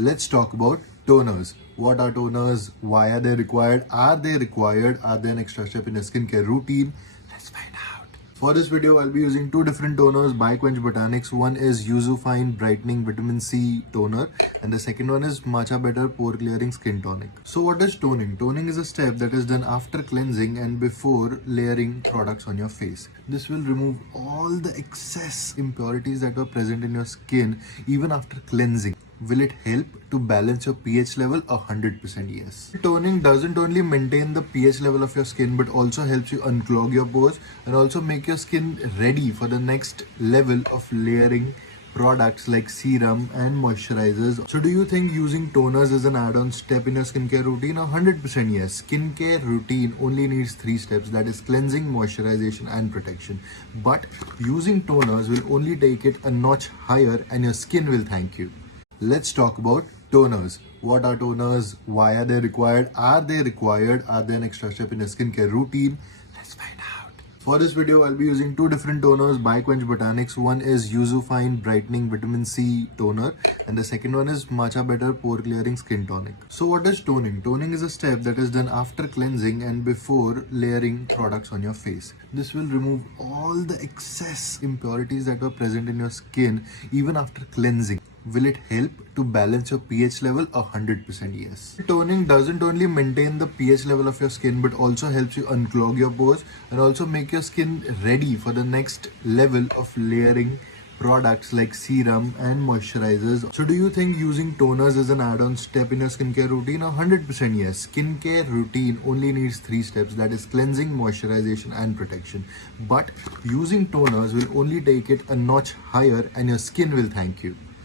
Let's talk about toners. What are toners? Why are they required? Are they required? Are they an extra step in a skincare routine? Let's find out. For this video, I'll be using two different toners by Quench Botanics. One is Yuzu Fine Brightening Vitamin C Toner and the second one is Matcha Better Pore Clearing Skin Tonic. So what is toning? Toning is a step that is done after cleansing and before layering products on your face. This will remove all the excess impurities that were present in your skin even after cleansing. Will it help to balance your pH level? 100% yes. Toning doesn't only maintain the pH level of your skin but also helps you unclog your pores and also make your skin ready for the next level of layering products like serum and moisturizers. So do you think using toners is an add-on step in your skincare routine? 100% yes. Skincare routine only needs 3 steps, that is cleansing, moisturization and protection. But using toners will only take it a notch higher and your skin will thank you. Let's talk about toners. What are toners? Why are they required? Are they required? Are they an extra step in a skincare routine? Let's find out. For this video, I'll be using two different toners by Quench Botanics. One is Yuzu Fine Brightening Vitamin C Toner and the second one is Matcha Better Pore Clearing Skin Tonic. So what is toning? Toning is a step that is done after cleansing and before layering products on your face. This will remove all the excess impurities that were present in your skin even after cleansing. Will it help to balance your pH level? 100% yes. Toning doesn't only maintain the pH level of your skin but also helps you unclog your pores and also make your skin ready for the next level of layering products like serum and moisturizers. So do you think using toners is an add-on step in your skincare routine? 100% yes. Skincare routine only needs 3 steps, that is cleansing, moisturization and protection. But using toners will only take it a notch higher and your skin will thank you.